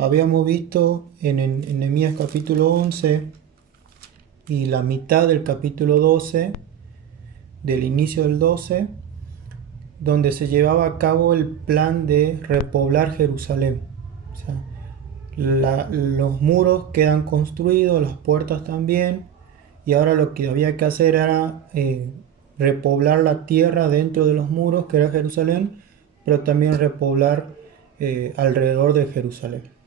Habíamos visto en Nehemías capítulo 11 y la mitad del capítulo 12, del inicio del 12, donde se llevaba a cabo el plan de repoblar Jerusalén. O sea, los muros quedan construidos, las puertas también, y ahora lo que había que hacer era repoblar la tierra dentro de los muros, que era Jerusalén, pero también repoblar alrededor de Jerusalén.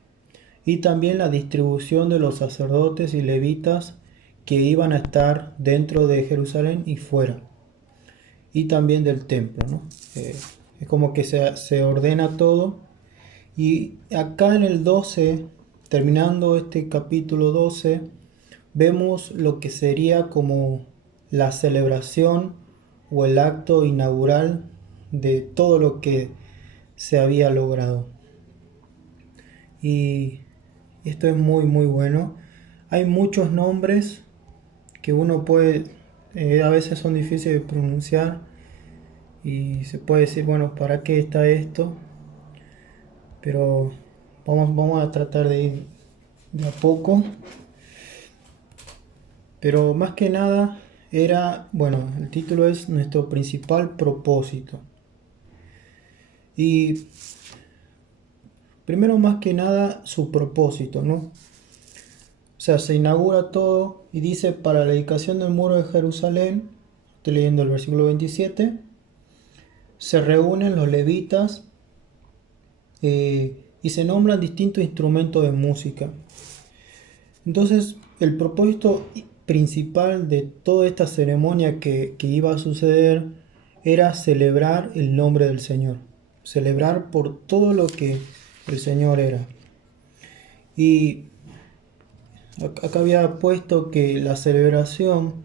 Y también la distribución de los sacerdotes y levitas que iban a estar dentro de Jerusalén y fuera. Y también del templo, ¿no? Es como que se ordena todo. Y acá en el 12, terminando este capítulo 12, vemos lo que sería como la celebración o el acto inaugural de todo lo que se había logrado. Y esto es muy muy bueno. Hay muchos nombres que uno puede, a veces son difíciles de pronunciar y se puede decir, bueno, ¿para qué está esto? Pero vamos a tratar de ir de a poco. Pero más que nada era, bueno, el título es nuestro principal propósito. Y primero más que nada su propósito, ¿no? O sea, se inaugura todo y dice para la dedicación del muro de Jerusalén, estoy leyendo el versículo 27, se reúnen los levitas y se nombran distintos instrumentos de música. Entonces, el propósito principal de toda esta ceremonia que iba a suceder era celebrar el nombre del Señor, celebrar por todo lo que el Señor era. Y acá había puesto que la celebración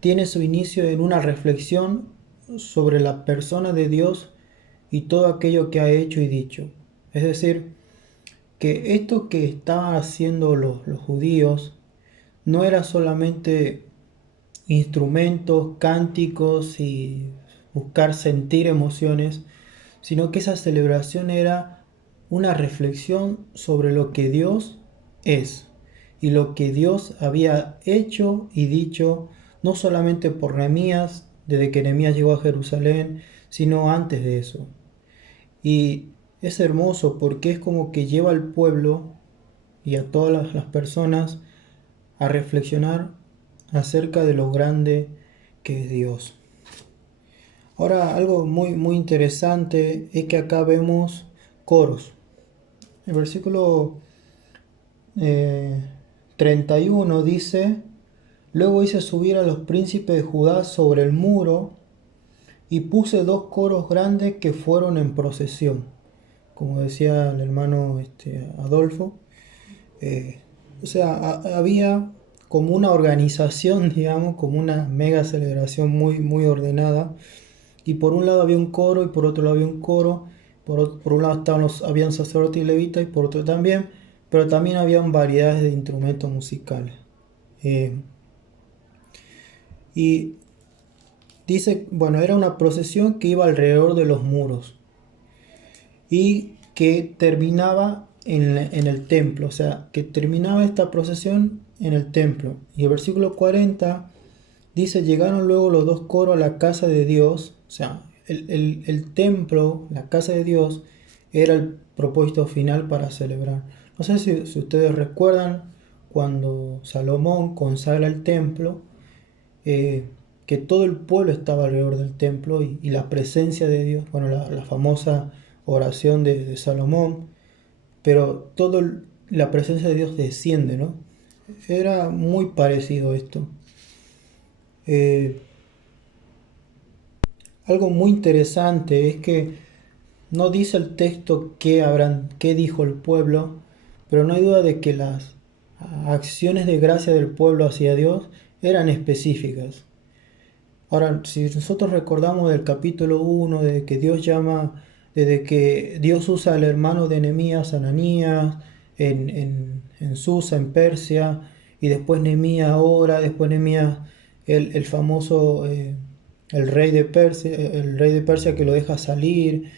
tiene su inicio en una reflexión sobre la persona de Dios y todo aquello que ha hecho y dicho. Es decir, que esto que estaban haciendo los judíos no era solamente instrumentos, cánticos y buscar sentir emociones, sino que esa celebración era una reflexión sobre lo que Dios es y lo que Dios había hecho y dicho, no solamente por Nehemías, desde que Nehemías llegó a Jerusalén, sino antes de eso. Y es hermoso porque es como que lleva al pueblo y a todas las personas a reflexionar acerca de lo grande que es Dios. Ahora, algo muy, muy interesante es que acá vemos coros. El versículo 31 dice: luego hice subir a los príncipes de Judá sobre el muro y puse dos coros grandes que fueron en procesión. Como decía el hermano Adolfo, o sea, había como una organización, digamos, como una mega celebración muy, muy ordenada. Y por un lado había un coro y por otro lado había un coro. Por un lado habían sacerdotes y levitas y por otro también. Pero también habían variedades de instrumentos musicales. Y dice, bueno, era una procesión que iba alrededor de los muros y que terminaba en el templo, o sea, que terminaba esta procesión en el templo. Y el versículo 40 dice: llegaron luego los dos coros a la casa de Dios, o sea, el templo, la casa de Dios, era el propósito final para celebrar. No sé si ustedes recuerdan cuando Salomón consagra el templo, que todo el pueblo estaba alrededor del templo y la presencia de Dios, bueno, la famosa oración de Salomón, pero toda la presencia de Dios desciende, ¿no? Era muy parecido esto. Algo muy interesante es que no dice el texto qué dijo el pueblo, pero no hay duda de que las acciones de gracia del pueblo hacia Dios eran específicas. Ahora, si nosotros recordamos del capítulo 1, de que Dios llama, desde que Dios usa al hermano de Nehemías, Ananías, en Susa, en Persia, y después Nehemías ora, después Nehemías, el famoso, el rey de Persia que lo deja salir.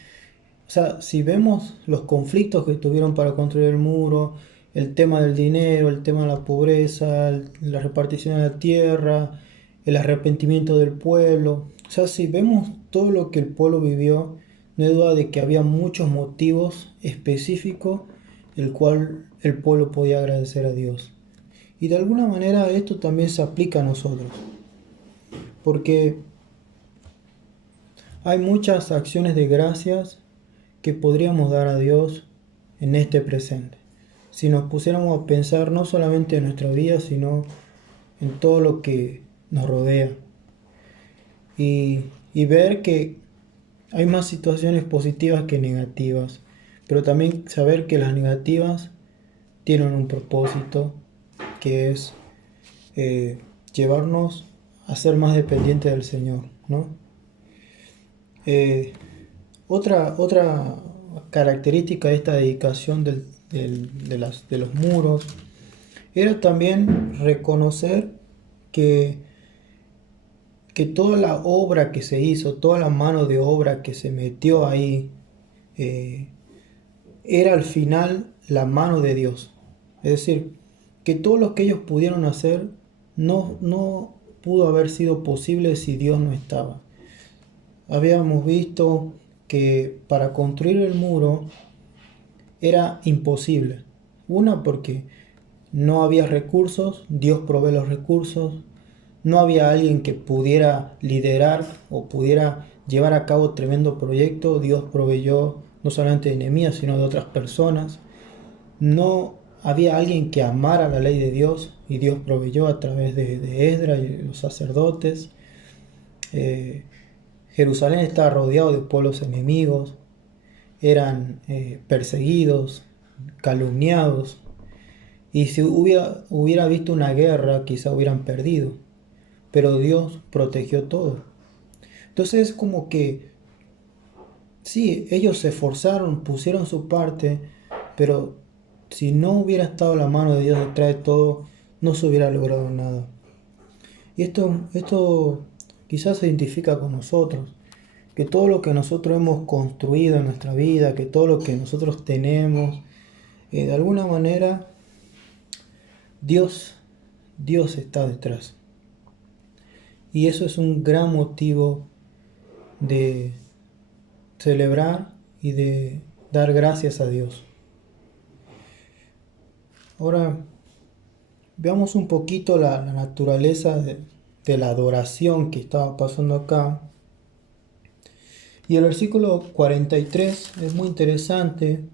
O O sea, si vemos los conflictos que tuvieron para construir el muro, el tema del dinero, el tema de la pobreza, la repartición de la tierra, el arrepentimiento del pueblo, o sea, si vemos todo lo que el pueblo vivió, no hay duda de que había muchos motivos específicos el cual el pueblo podía agradecer a Dios. Y de alguna manera esto también se aplica a nosotros, porque hay muchas acciones de gracias que podríamos dar a Dios en este presente. Si nos pusiéramos a pensar no solamente en nuestra vida, sino en todo lo que nos rodea. Y ver que hay más situaciones positivas que negativas. Pero también saber que las negativas tienen un propósito, que es eh, llevarnos a ser más dependientes del Señor, ¿no? Eh, otra característica de esta dedicación de los muros era también reconocer que, que toda la obra que se hizo, toda la mano de obra que se metió ahí, eh, era al final la mano de Dios. Es decir, que todo lo que ellos pudieron hacer no pudo haber sido posible si Dios no estaba. Habíamos visto que para construir el muro era imposible. Una, porque no había recursos, Dios provee los recursos, no había alguien que pudiera liderar o pudiera llevar a cabo tremendo proyecto, Dios proveyó no solamente de Nehemías, sino de otras personas. No había alguien que amara la ley de Dios y Dios proveyó a través de Esdras y los sacerdotes. Eh, Jerusalén estaba rodeado de pueblos enemigos, eran perseguidos, calumniados, y si hubiera visto una guerra, quizá hubieran perdido, pero Dios protegió todo. Entonces es como que, sí, ellos se esforzaron, pusieron su parte, pero si no hubiera estado la mano de Dios detrás de todo, no se hubiera logrado nada. Y esto quizás se identifica con nosotros, que todo lo que nosotros hemos construido en nuestra vida, que todo lo que nosotros tenemos, de alguna manera Dios, Dios está detrás. Y eso es un gran motivo de celebrar y de dar gracias a Dios. Ahora veamos un poquito la naturaleza de la adoración que estaba pasando acá. Y el versículo 43 es muy interesante.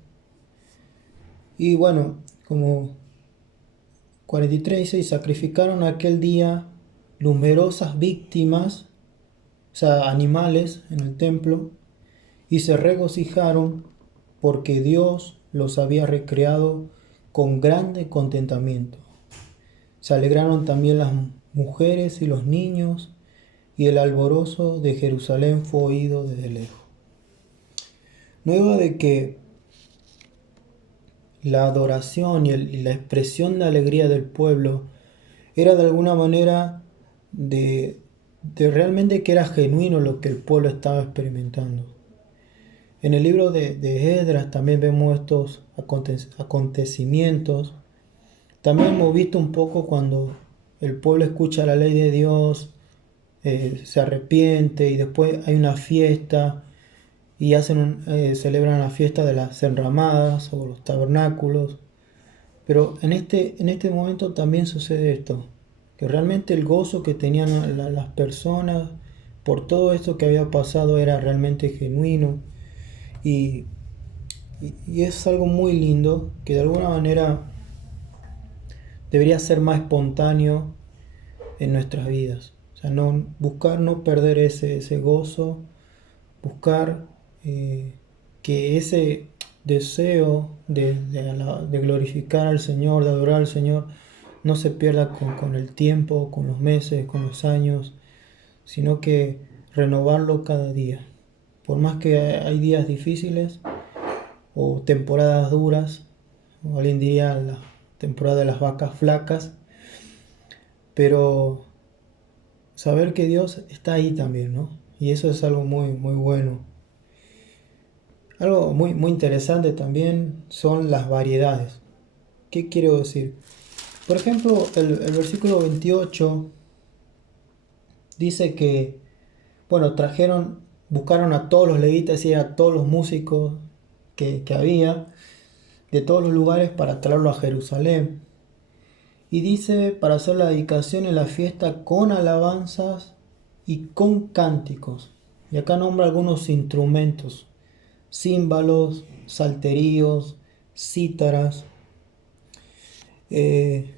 Y bueno, como 43 dice, y sacrificaron aquel día numerosas víctimas, o sea, animales en el templo, y se regocijaron porque Dios los había recreado con grande contentamiento. Se alegraron también las mujeres y los niños, y el alborozo de Jerusalén fue oído desde lejos. No hay duda de que la adoración y la expresión de alegría del pueblo era de alguna manera de realmente que era genuino lo que el pueblo estaba experimentando. En el libro de Esdras también vemos estos acontecimientos. También hemos visto un poco cuando el pueblo escucha la ley de Dios, se arrepiente y después hay una fiesta y celebran la fiesta de las enramadas o los tabernáculos. Pero en este momento también sucede esto, que realmente el gozo que tenían las personas por todo esto que había pasado era realmente genuino y, y es algo muy lindo que de alguna manera debería ser más espontáneo en nuestras vidas. O sea, buscar no perder ese gozo, buscar que ese deseo de glorificar al Señor, de adorar al Señor, no se pierda con el tiempo, con los meses, con los años, sino que renovarlo cada día. Por más que hay días difíciles o temporadas duras, o alguien diría la temporada de las vacas flacas, pero saber que Dios está ahí también, ¿no? Y eso es algo muy, muy bueno. Algo muy interesante también son las variedades. ¿Qué quiero decir? Por ejemplo, el versículo 28 dice que, bueno, buscaron a todos los levitas y a todos los músicos que había de todos los lugares para traerlo a Jerusalén. Y dice para hacer la dedicación en la fiesta con alabanzas y con cánticos. Y acá nombra algunos instrumentos: címbalos, salterios, cítaras. Eh,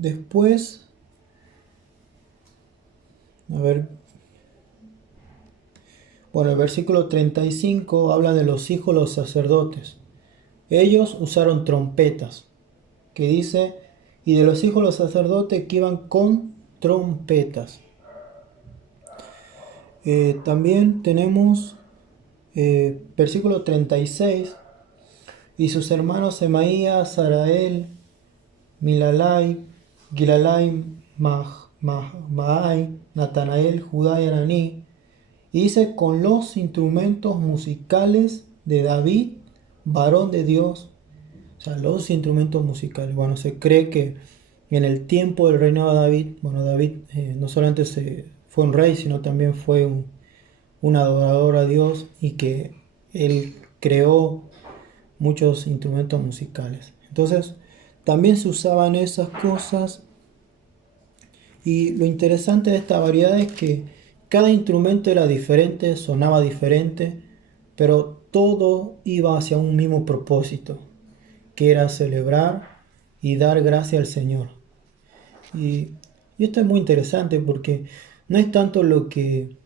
Después, a ver, bueno, el versículo 35 habla de los hijos de los sacerdotes. Ellos usaron trompetas, que dice, y de los hijos de los sacerdotes que iban con trompetas. También tenemos versículo 36, y sus hermanos Semaías, Sarael, Milalai, Gilalai, Maai, Natanael, Judá y Araní. Y dice, con los instrumentos musicales de David, varón de Dios. O sea, los instrumentos musicales. Bueno, se cree que en el tiempo del reinado de David, bueno, David no solamente fue un rey, sino también fue un adorador a Dios, y que él creó muchos instrumentos musicales. Entonces, también se usaban esas cosas. Y lo interesante de esta variedad es que cada instrumento era diferente, sonaba diferente, pero todo iba hacia un mismo propósito, que era celebrar y dar gracia al Señor. Y, y esto es muy interesante porque no es tanto lo que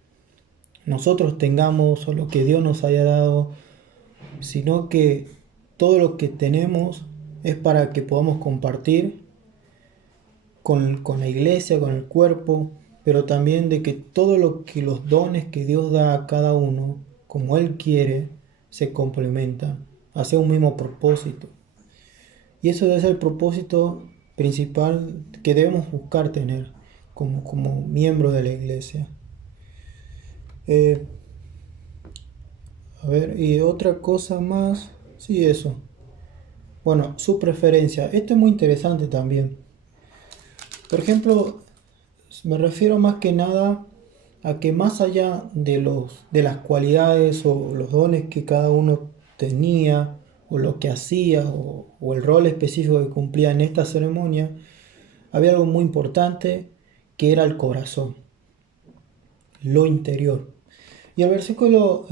nosotros tengamos o lo que Dios nos haya dado, sino que todo lo que tenemos es para que podamos compartir con la iglesia, con el cuerpo, pero también de que todo lo que los dones que Dios da a cada uno, como Él quiere, se complementan hacia un mismo propósito. Y eso es el propósito principal que debemos buscar tener como miembros de la iglesia. Eh, a ver, y otra cosa más, sí, eso. Bueno, su preferencia. Esto es muy interesante también. Por ejemplo, me refiero más que nada a que más allá de las cualidades o los dones que cada uno tenía, o lo que hacía, o el rol específico que cumplía en esta ceremonia, había algo muy importante, que era el corazón, lo interior. Y el versículo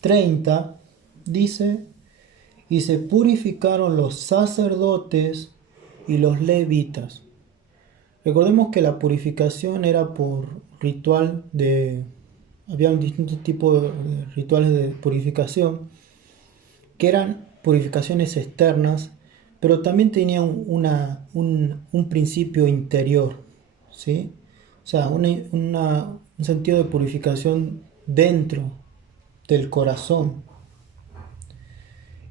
30 dice, y se purificaron los sacerdotes y los levitas. Recordemos que la purificación era por ritual de... Había un distinto tipo de rituales de purificación, que eran purificaciones externas, pero también tenían un principio interior, ¿sí? O sea, un sentido de purificación dentro del corazón.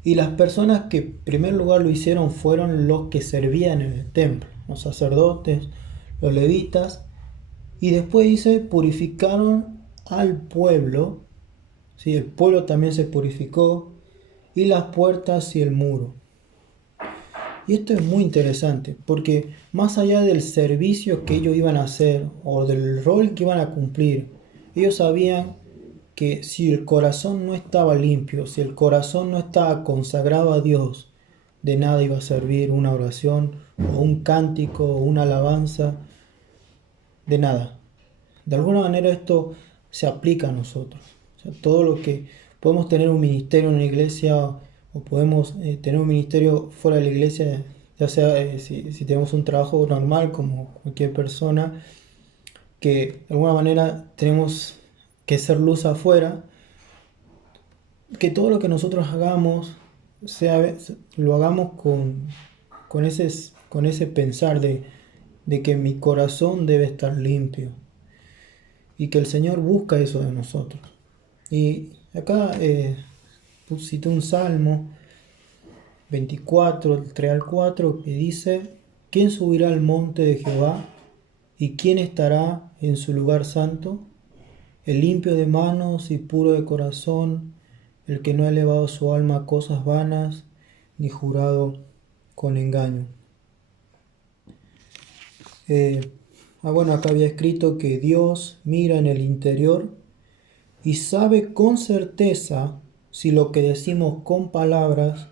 Y las personas que en primer lugar lo hicieron fueron los que servían en el templo, los sacerdotes, los levitas, y después dice, purificaron al pueblo, ¿sí? El pueblo también se purificó, y las puertas y el muro. Y esto es muy interesante, porque más allá del servicio que ellos iban a hacer, o del rol que iban a cumplir, ellos sabían que si el corazón no estaba limpio, si el corazón no estaba consagrado a Dios, de nada iba a servir una oración, o un cántico, o una alabanza, de nada. De alguna manera esto se aplica a nosotros. O sea, todo lo que podemos tener un ministerio en una iglesia, o podemos tener un ministerio fuera de la iglesia, ya sea si tenemos un trabajo normal como cualquier persona, que de alguna manera tenemos que ser luz afuera, que todo lo que nosotros hagamos lo hagamos con ese pensar de que mi corazón debe estar limpio, y que el Señor busca eso de nosotros. Y acá cité un salmo 24, del 3 al 4, que dice, ¿quién subirá al monte de Jehová? ¿Y quién estará en su lugar santo? El limpio de manos y puro de corazón, el que no ha elevado su alma a cosas vanas, ni jurado con engaño. Bueno, acá había escrito que Dios mira en el interior y sabe con certeza si lo que decimos con palabras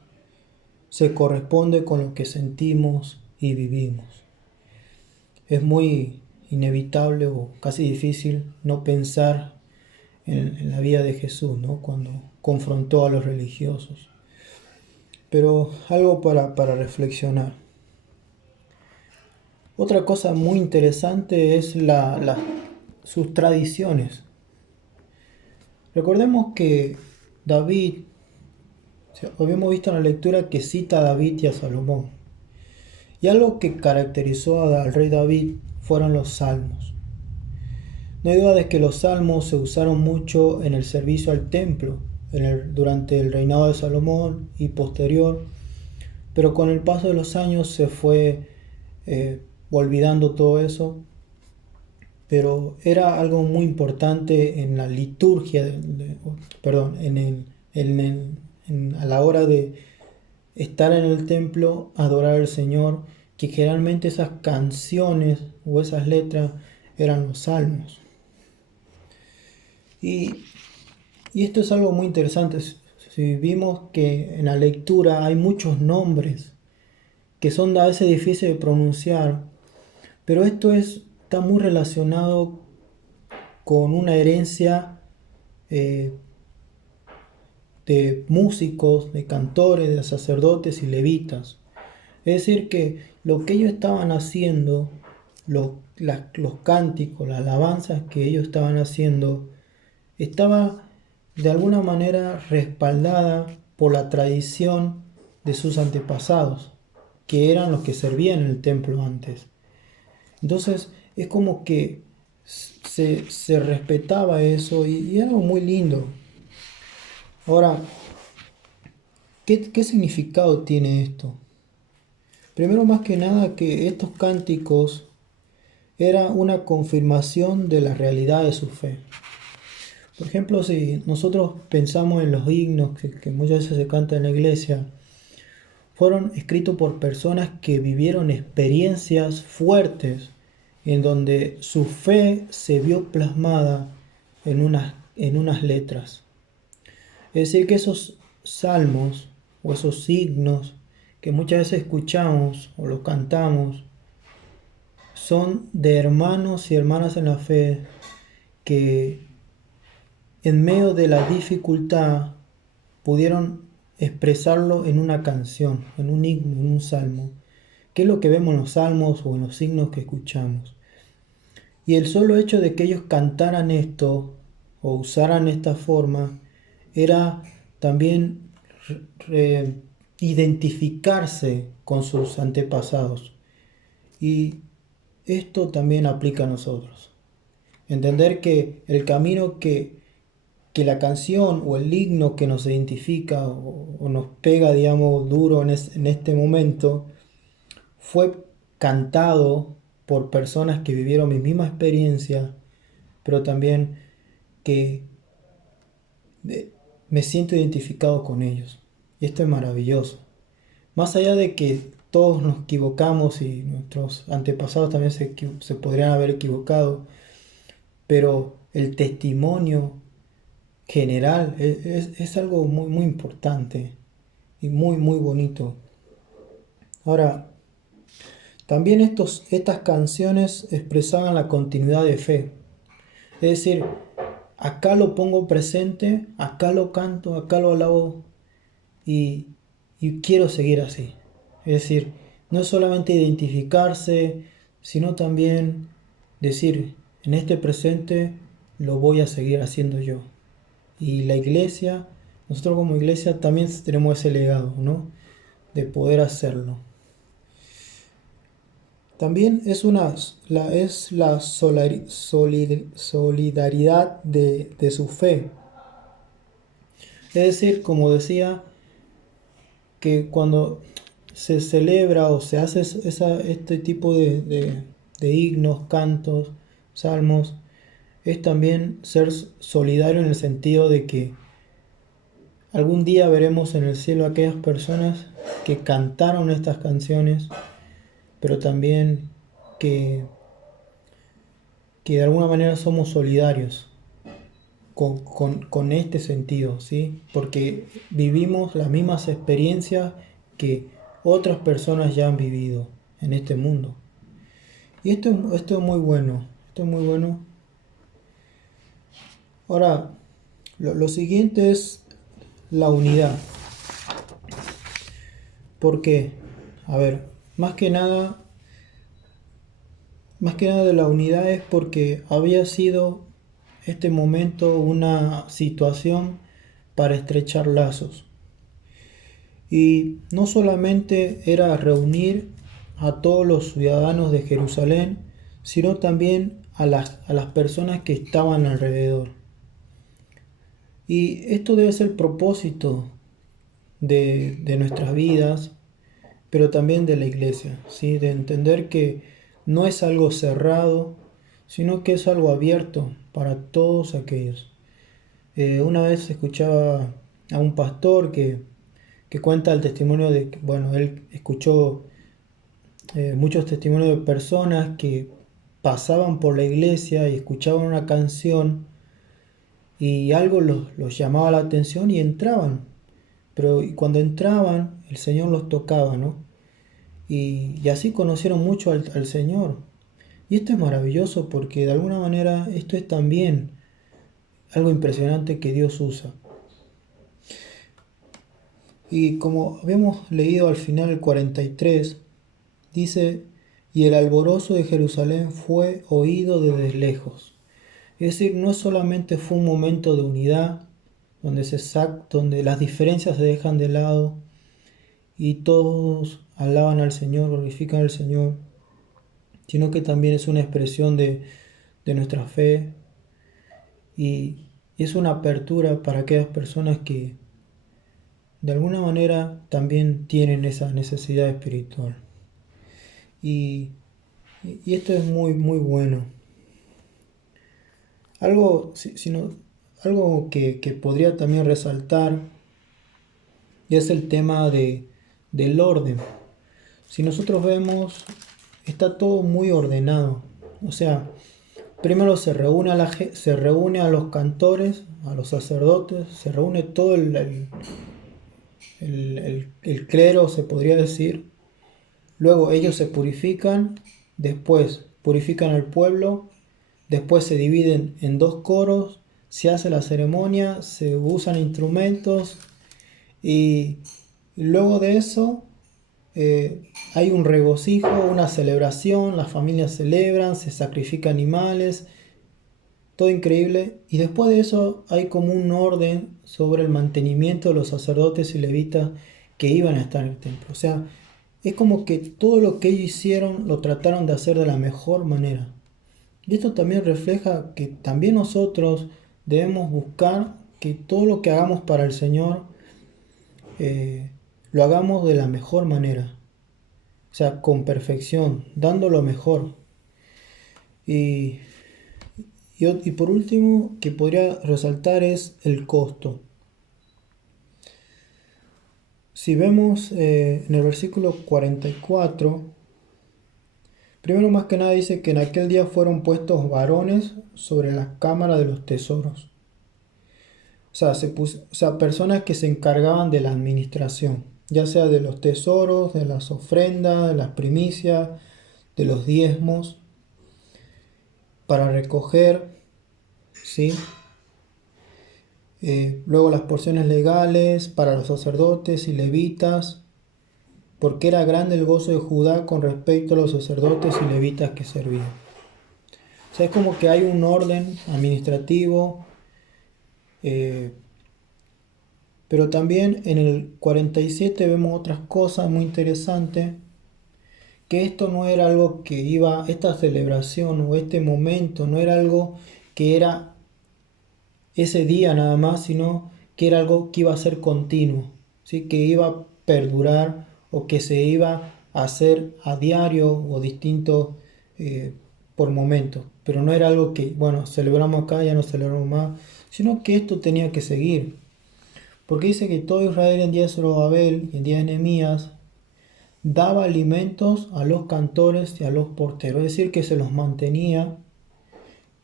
se corresponde con lo que sentimos y vivimos. Es muy inevitable o casi difícil no pensar en la vida de Jesús, ¿no? Cuando confrontó a los religiosos. Pero algo para reflexionar. Otra cosa muy interesante es sus tradiciones. Recordemos que David, habíamos visto en la lectura que cita a David y a Salomón. Y algo que caracterizó al rey David fueron los salmos. No hay duda de que los salmos se usaron mucho en el servicio al templo, durante el reinado de Salomón y posterior, pero con el paso de los años se fue olvidando todo eso. Pero era algo muy importante en la liturgia, a la hora de estar en el templo, adorar al Señor, que generalmente esas canciones o esas letras eran los salmos. Y esto es algo muy interesante. Si vimos que en la lectura hay muchos nombres que son a veces difíciles de pronunciar, pero esto está muy relacionado con una herencia de músicos, de cantores, de sacerdotes y levitas. Es decir, que lo que ellos estaban haciendo, los cánticos, las alabanzas que ellos estaban haciendo, estaba de alguna manera respaldada por la tradición de sus antepasados, que eran los que servían en el templo antes. Entonces es como que se respetaba eso y era algo muy lindo. Ahora, ¿qué significado tiene esto? Primero, más que nada, que estos cánticos era una confirmación de la realidad de su fe. Por ejemplo, si nosotros pensamos en los himnos que muchas veces se cantan en la iglesia, fueron escritos por personas que vivieron experiencias fuertes en donde su fe se vio plasmada en unas letras. Es decir, que esos salmos o esos signos que muchas veces escuchamos o los cantamos son de hermanos y hermanas en la fe que en medio de la dificultad pudieron expresarlo en una canción, en un himno, en un salmo, que es lo que vemos en los salmos o en los signos que escuchamos. Y el solo hecho de que ellos cantaran esto o usaran esta forma era también identificarse con sus antepasados. Y esto también aplica a nosotros. Entender que el camino que la canción o el himno que nos identifica o nos pega, digamos, duro en este momento, fue cantado por personas que vivieron mi misma experiencia, pero también que me siento identificado con ellos. Y esto es maravilloso. Más allá de que todos nos equivocamos y nuestros antepasados también se podrían haber equivocado, pero el testimonio general es algo muy, muy importante y muy, muy bonito. Ahora, también estas canciones expresaban la continuidad de fe. Es decir, acá lo pongo presente, acá lo canto, acá lo alabo y quiero seguir así. Es decir, no es solamente identificarse, sino también decir, en este presente lo voy a seguir haciendo yo. Y la iglesia, nosotros como iglesia también tenemos ese legado, ¿no? De poder hacerlo. También es la solidaridad de su fe. Es decir, como decía, que cuando se celebra o se hace este tipo de himnos, cantos, salmos, es también ser solidario en el sentido de que algún día veremos en el cielo a aquellas personas que cantaron estas canciones, pero también que, que de alguna manera somos solidarios con este sentido, ¿sí? Porque vivimos las mismas experiencias que otras personas ya han vivido en este mundo. Y esto es muy bueno, esto es muy bueno. Ahora, lo siguiente es la unidad. ¿Por qué? A ver, más que nada, más que nada de la unidad es porque había sido este momento una situación para estrechar lazos. Y no solamente era reunir a todos los ciudadanos de Jerusalén, sino también a las personas que estaban alrededor. Y esto debe ser el propósito de nuestras vidas, pero también de la iglesia, ¿sí? De entender que no es algo cerrado, sino que es algo abierto para todos aquellos. Una vez escuchaba a un pastor que cuenta el testimonio de que, bueno, él escuchó muchos testimonios de personas que pasaban por la iglesia y escuchaban una canción y algo los llamaba la atención y entraban. Pero cuando entraban, el Señor los tocaba, ¿no? Y así conocieron mucho al Señor. Y esto es maravilloso porque de alguna manera esto es también algo impresionante que Dios usa. Y como habíamos leído al final el 43, dice, y el alborozo de Jerusalén fue oído desde lejos. Es decir, no solamente fue un momento de unidad, donde las diferencias se dejan de lado y todos alaban al Señor, glorifican al Señor, sino que también es una expresión de nuestra fe y es una apertura para aquellas personas que de alguna manera también tienen esa necesidad espiritual. Y, y esto es muy, muy bueno. Algo, algo que podría también resaltar es el tema del orden. Si nosotros vemos, está todo muy ordenado. O sea, primero se reúne a los cantores, a los sacerdotes, se reúne todo el clero, se podría decir. Luego ellos se purifican, después purifican al pueblo, después se dividen en dos coros, se hace la ceremonia, se usan instrumentos y luego de eso hay un regocijo, una celebración, las familias celebran, se sacrifican animales, todo increíble. Y después de eso hay como un orden sobre el mantenimiento de los sacerdotes y levitas que iban a estar en el templo. O sea, es como que todo lo que ellos hicieron lo trataron de hacer de la mejor manera. Y esto también refleja que también nosotros debemos buscar que todo lo que hagamos para el Señor lo hagamos de la mejor manera. O sea, con perfección, dando lo mejor. Y, y por último, que podría resaltar es el costo. Si vemos en el versículo 44, primero más que nada dice que en aquel día fueron puestos varones sobre las cámaras de los tesoros. O sea, personas que se encargaban de la administración, ya sea de los tesoros, de las ofrendas, de las primicias, de los diezmos, para recoger, ¿sí? Luego las porciones legales para los sacerdotes y levitas, porque era grande el gozo de Judá con respecto a los sacerdotes y levitas que servían. O sea, es como que hay un orden administrativo, pero también en el 47 vemos otras cosas muy interesantes, que esto no era algo que iba, esta celebración o este momento no era algo que era ese día nada más, sino que era algo que iba a ser continuo, ¿sí? Que iba a perdurar o que se iba a hacer a diario o distinto por momentos. Pero no era algo que, bueno, celebramos acá, ya no celebramos más, sino que esto tenía que seguir. Porque dice que todo Israel en día de Zorobabel y en día de Nehemías daba alimentos a los cantores y a los porteros, es decir, que se los mantenía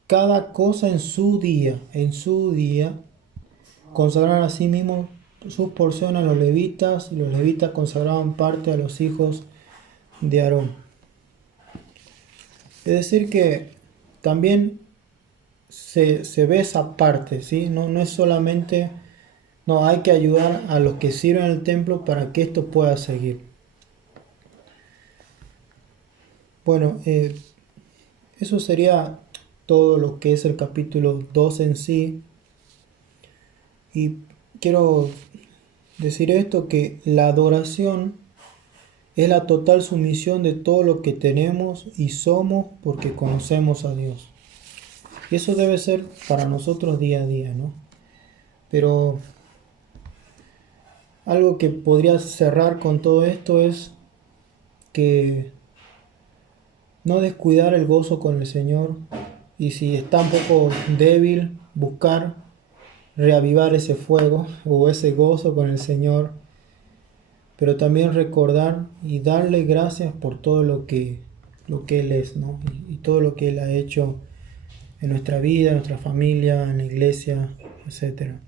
cada cosa en su día, consagraron a sí mismos sus porciones a los levitas, y los levitas consagraban parte a los hijos de Aarón. Es decir, que también se ve esa parte, ¿sí? No es solamente, no, hay que ayudar a los que sirven el templo para que esto pueda seguir. Bueno, eso sería todo lo que es el capítulo 2 en sí. Y quiero decir esto, que la adoración es la total sumisión de todo lo que tenemos y somos porque conocemos a Dios. Y eso debe ser para nosotros día a día, ¿no? Pero algo que podría cerrar con todo esto es que no descuidar el gozo con el Señor, y si está un poco débil, buscar reavivar ese fuego o ese gozo con el Señor, pero también recordar y darle gracias por todo lo que Él es, ¿no? Y todo lo que Él ha hecho en nuestra vida, en nuestra familia, en la iglesia, etcétera.